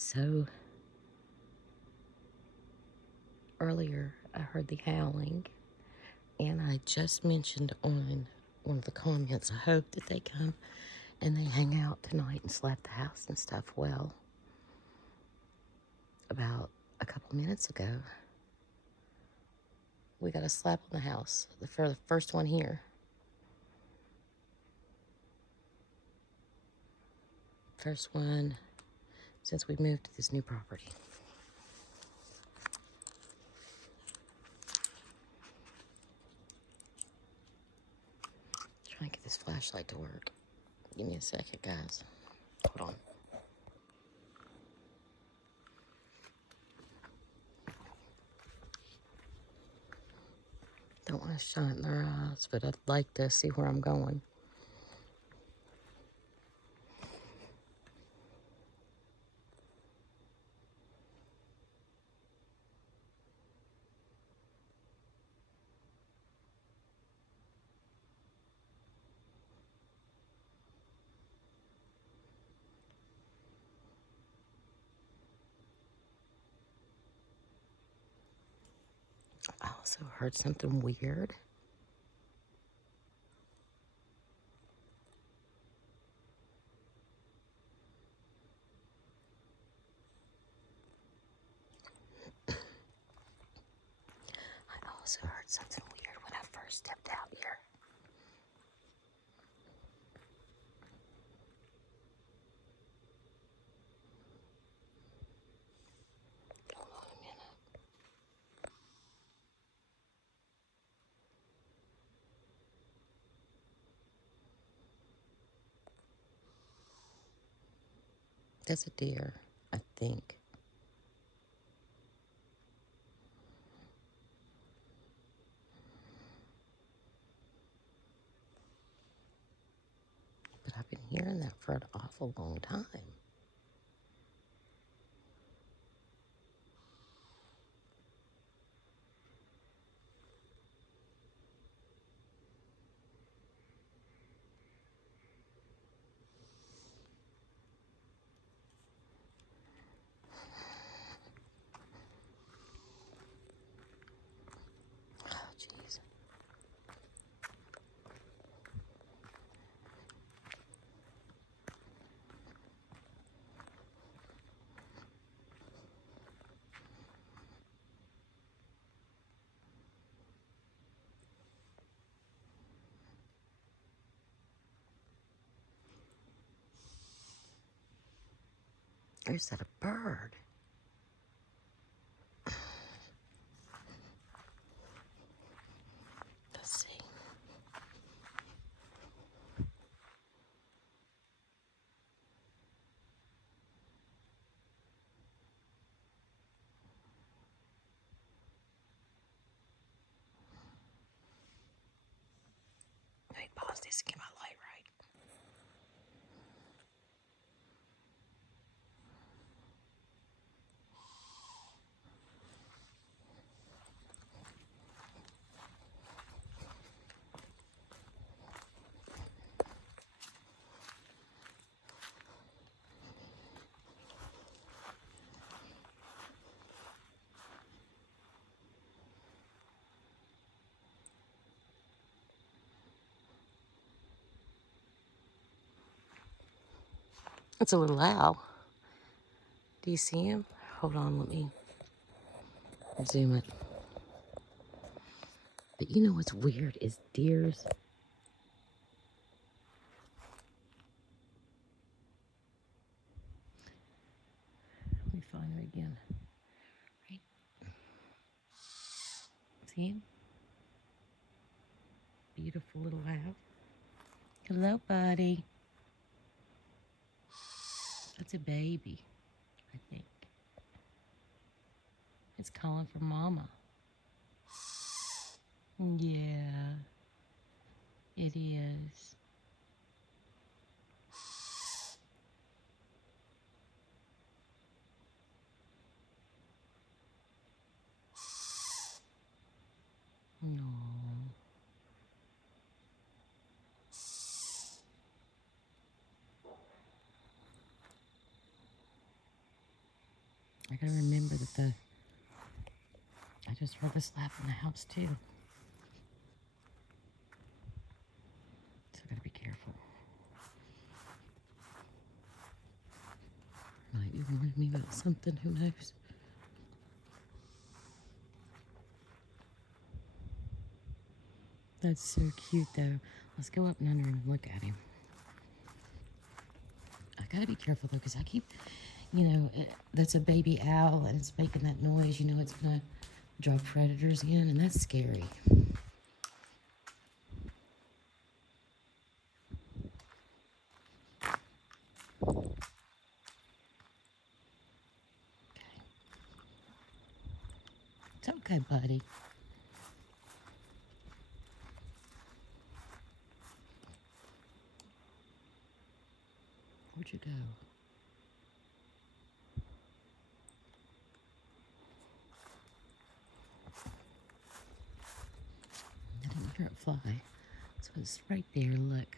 So earlier I heard the howling, and I just mentioned on one of the comments, I hope that they come and they hang out tonight and slap the house and stuff. Well, about a couple minutes ago, we got a slap on the house, for the first one here. First one since we moved to this new property. Trying to get this flashlight to work. Give me a second, guys. Hold on. Don't want to shine in their eyes, but I'd like to see where I'm going. I also heard something weird. I also heard something weird when I first stepped out here. Hold on a minute. That's a deer, I think. But I've been hearing that for an awful long time. Oh, jeez. Or is that a bird? Let's see. Let me pause this and get my light right. It's a little owl. Do you see him? Hold on, let me zoom it. But you know what's weird is deers. Let me find her again. Right? See him? Beautiful little owl. Hello, buddy. That's a baby, I think. It's calling for mama. Yeah, it is. No. I gotta remember that I just heard the slap in the house too. So I gotta be careful. Might be warning me about something, who knows? That's so cute though. Let's go up and under and look at him. I gotta be careful though, because I keep, that's a baby owl and it's making that noise. It's gonna draw predators in, and that's scary. It's okay, buddy. Where'd you go? I didn't hear it fly. So it's right there, look.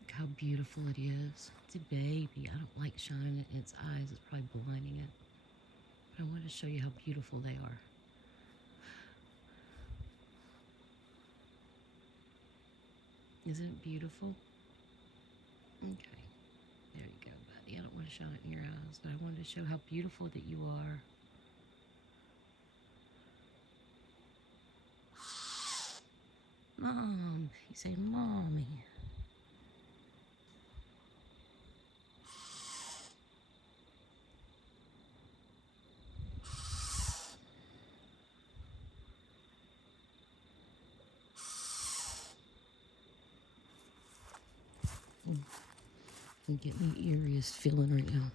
Look how beautiful it is. It's a baby. I don't like shining it in its eyes. It's probably blinding it. But I wanted to show you how beautiful they are. Isn't it beautiful? Okay. There you go, buddy. I don't want to shine it in your eyes, but I wanted to show how beautiful that you are. Mom. You say, Mommy. I'm getting the eeriest feeling right now.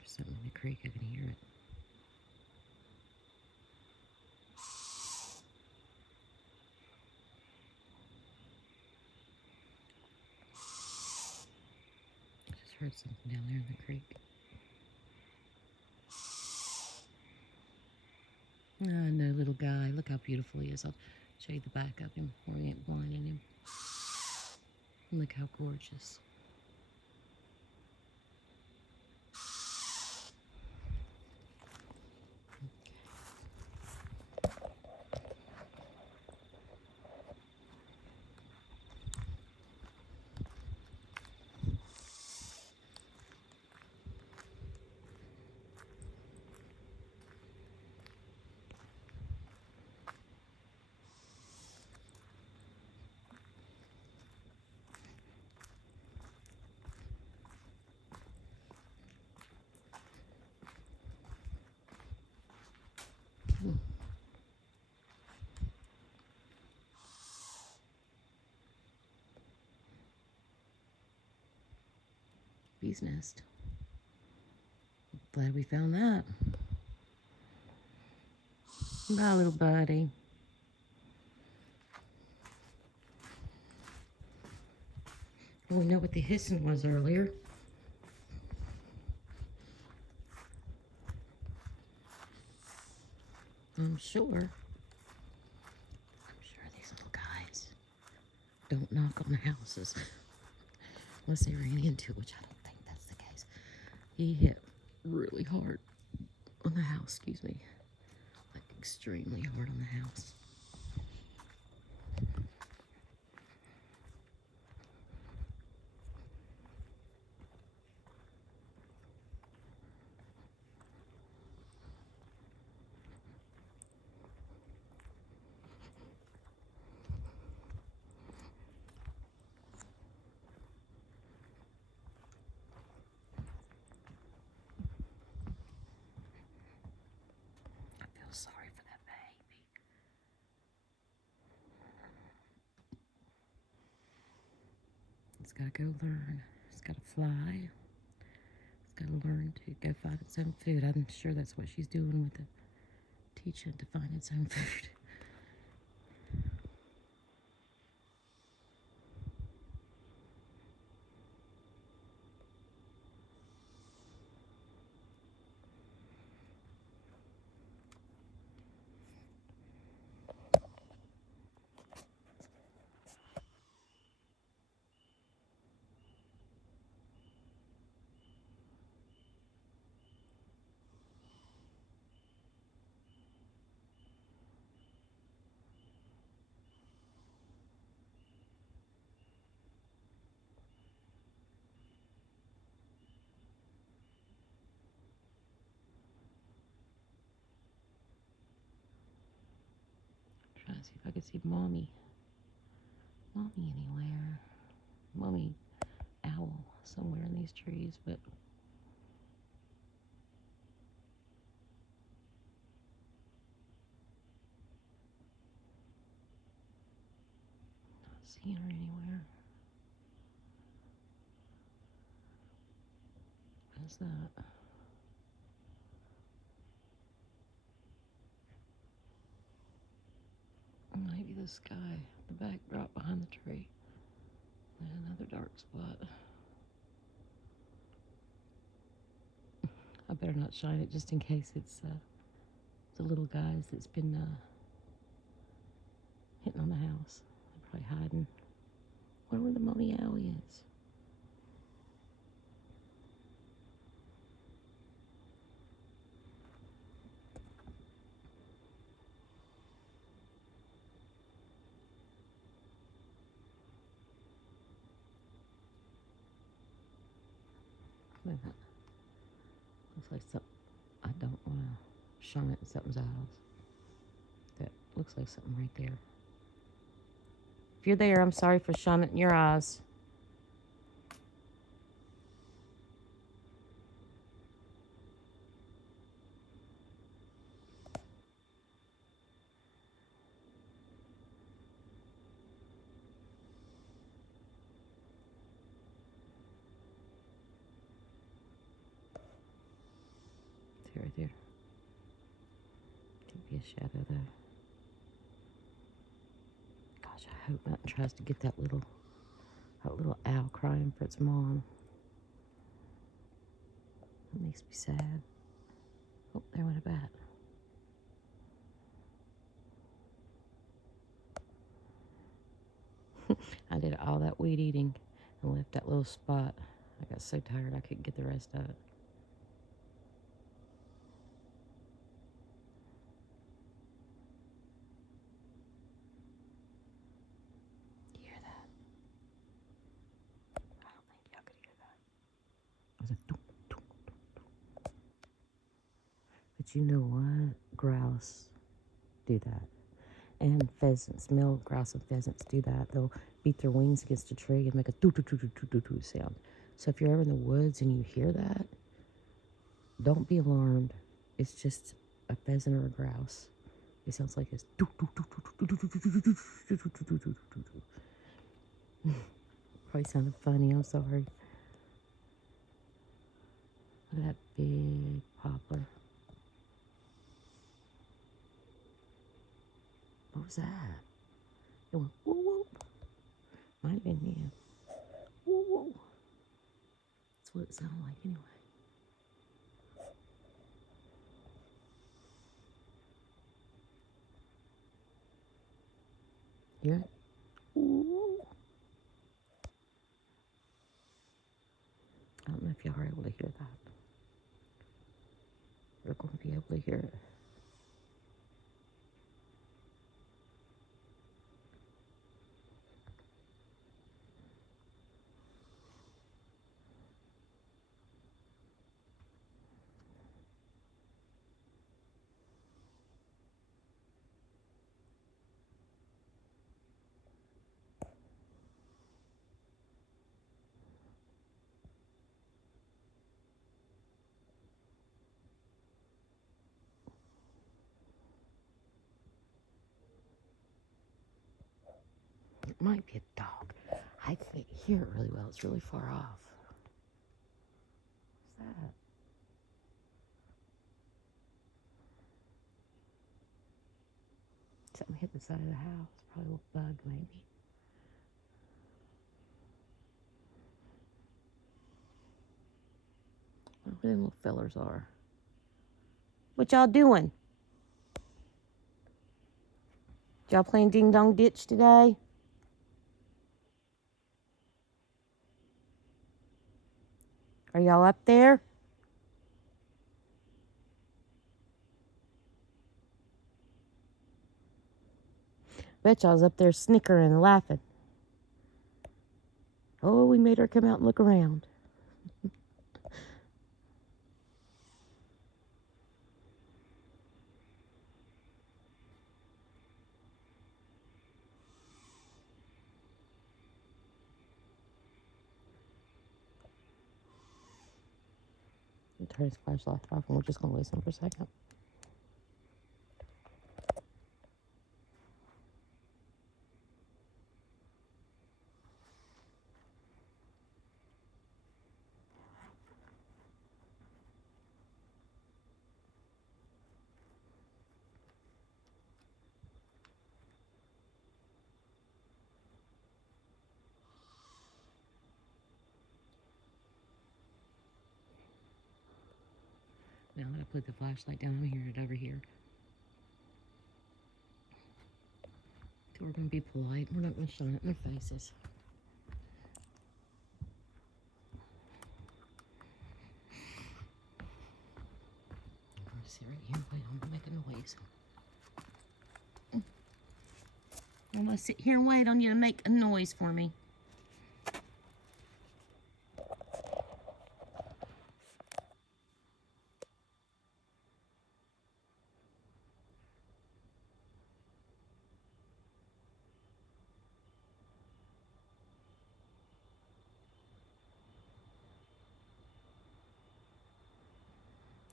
There's something in the creek. I can hear it. I just heard something down there in the creek. Ah, no, little guy. Look how beautiful he is. I'll show you the back of him where we ain't blinding him. Look how gorgeous. Bee's nest. Glad we found that. Bye, little buddy. Well, we know what the hissing was earlier. I'm sure these little guys don't knock on the houses unless they ran into it, which I don't think that's the case. He hit really hard on the house, excuse me. Like extremely hard on the house. I feel sorry for that baby. It's gotta go learn. It's gotta fly. It's got to learn to go find its own food. I'm sure that's what she's doing with the teaching to find its own food. Trying to see if I can see Mommy. Mommy anywhere. Mommy owl somewhere in these trees, but not seeing her anywhere. What is that? Maybe the sky, the backdrop behind the tree. And another dark spot. I better not shine it just in case it's the little guys that's been hitting on the house. They're probably hiding. Wonder where the mommy owl is. Look at that. Looks like something. I don't want to shine it in something's eyes. That looks like something right there. If you're there, I'm sorry for shining it in your eyes. See right there. Could be a shadow there. Gosh, I hope nothing tries to get that little owl crying for its mom. That makes me sad. Oh, there went a bat. I did all that weed eating and left that little spot. I got so tired I couldn't get the rest of it. You hear that? I don't think y'all could hear that. It was a thunk, thunk, thunk, thunk. But you know what? Grouse do that. And pheasants, male grouse and pheasants do that. They'll beat their wings against a tree and make a doo doo doo doo doo doo sound. So if you're ever in the woods and you hear that, don't be alarmed. It's just a pheasant or a grouse. It sounds like this. Probably sounded funny. I'm sorry. Look at that big poplar. What was that? It went woo woo. Might have been me. Woo woo. That's what it sounded like anyway. Hear it? Woo. I don't know if y'all are able to hear that. You're going to be able to hear it. It might be a dog. I can't hear it really well. It's really far off. What's that? Something hit the side of the house. Probably a little bug, maybe. I wonder where them little fellers are. What y'all doing? Y'all playing ding dong ditch today? Are y'all up there? Bet y'all's up there snickering and laughing. Oh, we made her come out and look around. Turn his flashlight off and we're just going to listen for a second. Now I'm going to put the flashlight down over here. So we're going to be polite. We're not going to shine it in their faces. I'm going to sit right here and wait on them to make a noise. I'm going to sit here and wait on you to make a noise for me.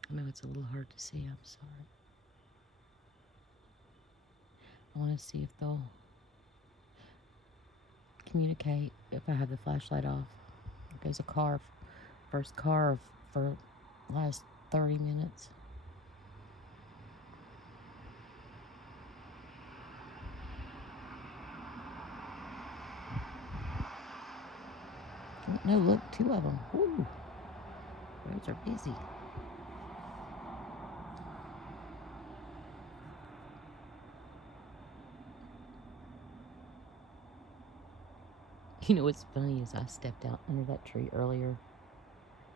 I know it's a little hard to see. I'm sorry. I want to see if they'll communicate if I have the flashlight off. There's a car, first car for the last 30 minutes. Oh, no, look, 2 of them. Ooh, roads are busy. You know what's funny is I stepped out under that tree earlier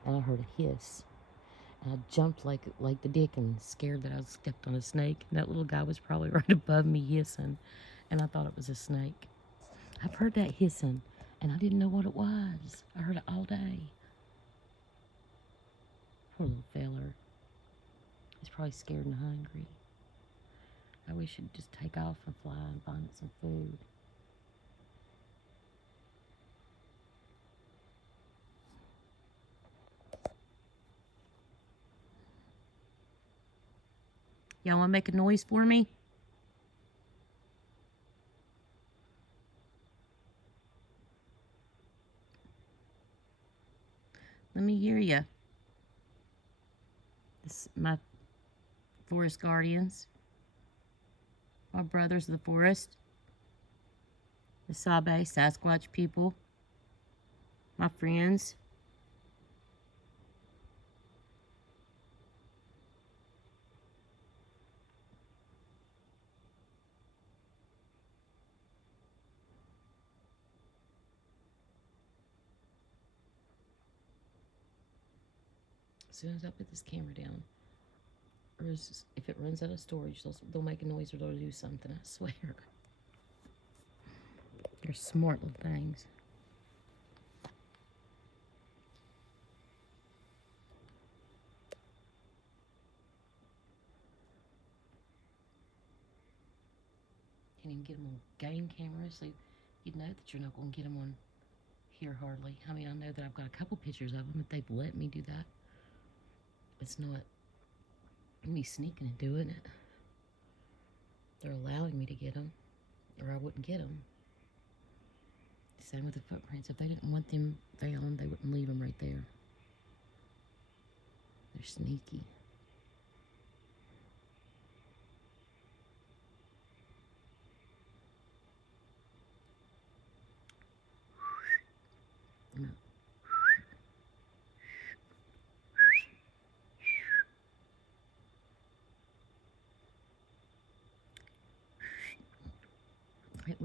and I heard a hiss. And I jumped like the Dickens, scared that I stepped on a snake. And that little guy was probably right above me hissing. And I thought it was a snake. I've heard that hissing and I didn't know what it was. I heard it all day. Poor little feller. He's probably scared and hungry. I wish he'd just take off and fly and find some food. Y'all want to make a noise for me? Let me hear you. This is my forest guardians. My brothers of the forest. The Sasquatch people. My friends. As soon as I put this camera down, or if it runs out of storage, they'll make a noise or they'll do something, I swear. They're smart little things. Can't even get them on game cameras, so you'd know that you're not going to get them on here hardly. I mean, I know that I've got a couple pictures of them, but they've let me do that. It's not me sneaking and doing it. They're allowing me to get them, or I wouldn't get them. Same with the footprints. If they didn't want them found, they wouldn't leave them right there. They're sneaky.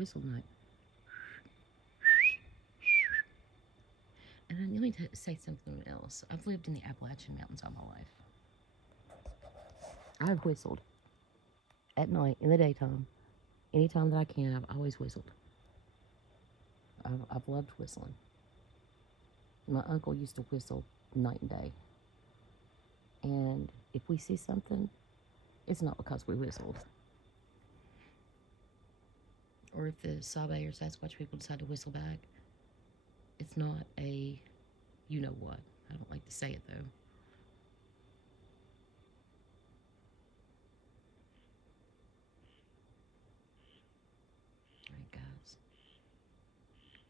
whistle note. And then let me say something else. I've lived in the Appalachian Mountains all my life. I've whistled at night, in the daytime. Anytime that I can, I've always whistled. I've loved whistling. My uncle used to whistle night and day. And if we see something, it's not because we whistled. Or if the Sabe or Sasquatch people decide to whistle back, it's not a you know what. I don't like to say it though. Alright, guys.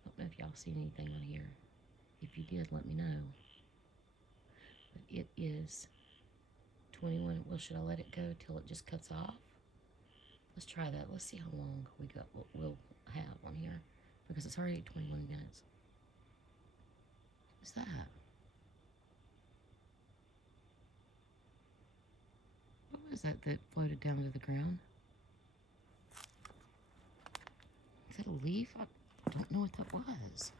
I don't know if y'all seen anything on here. If you did, let me know. But it is 21. Well, should I let it go till it just cuts off? Let's try that. Let's see how long we'll have on here. Because it's already 21 minutes. What's that? What was that floated down to the ground? Is that a leaf? I don't know what that was.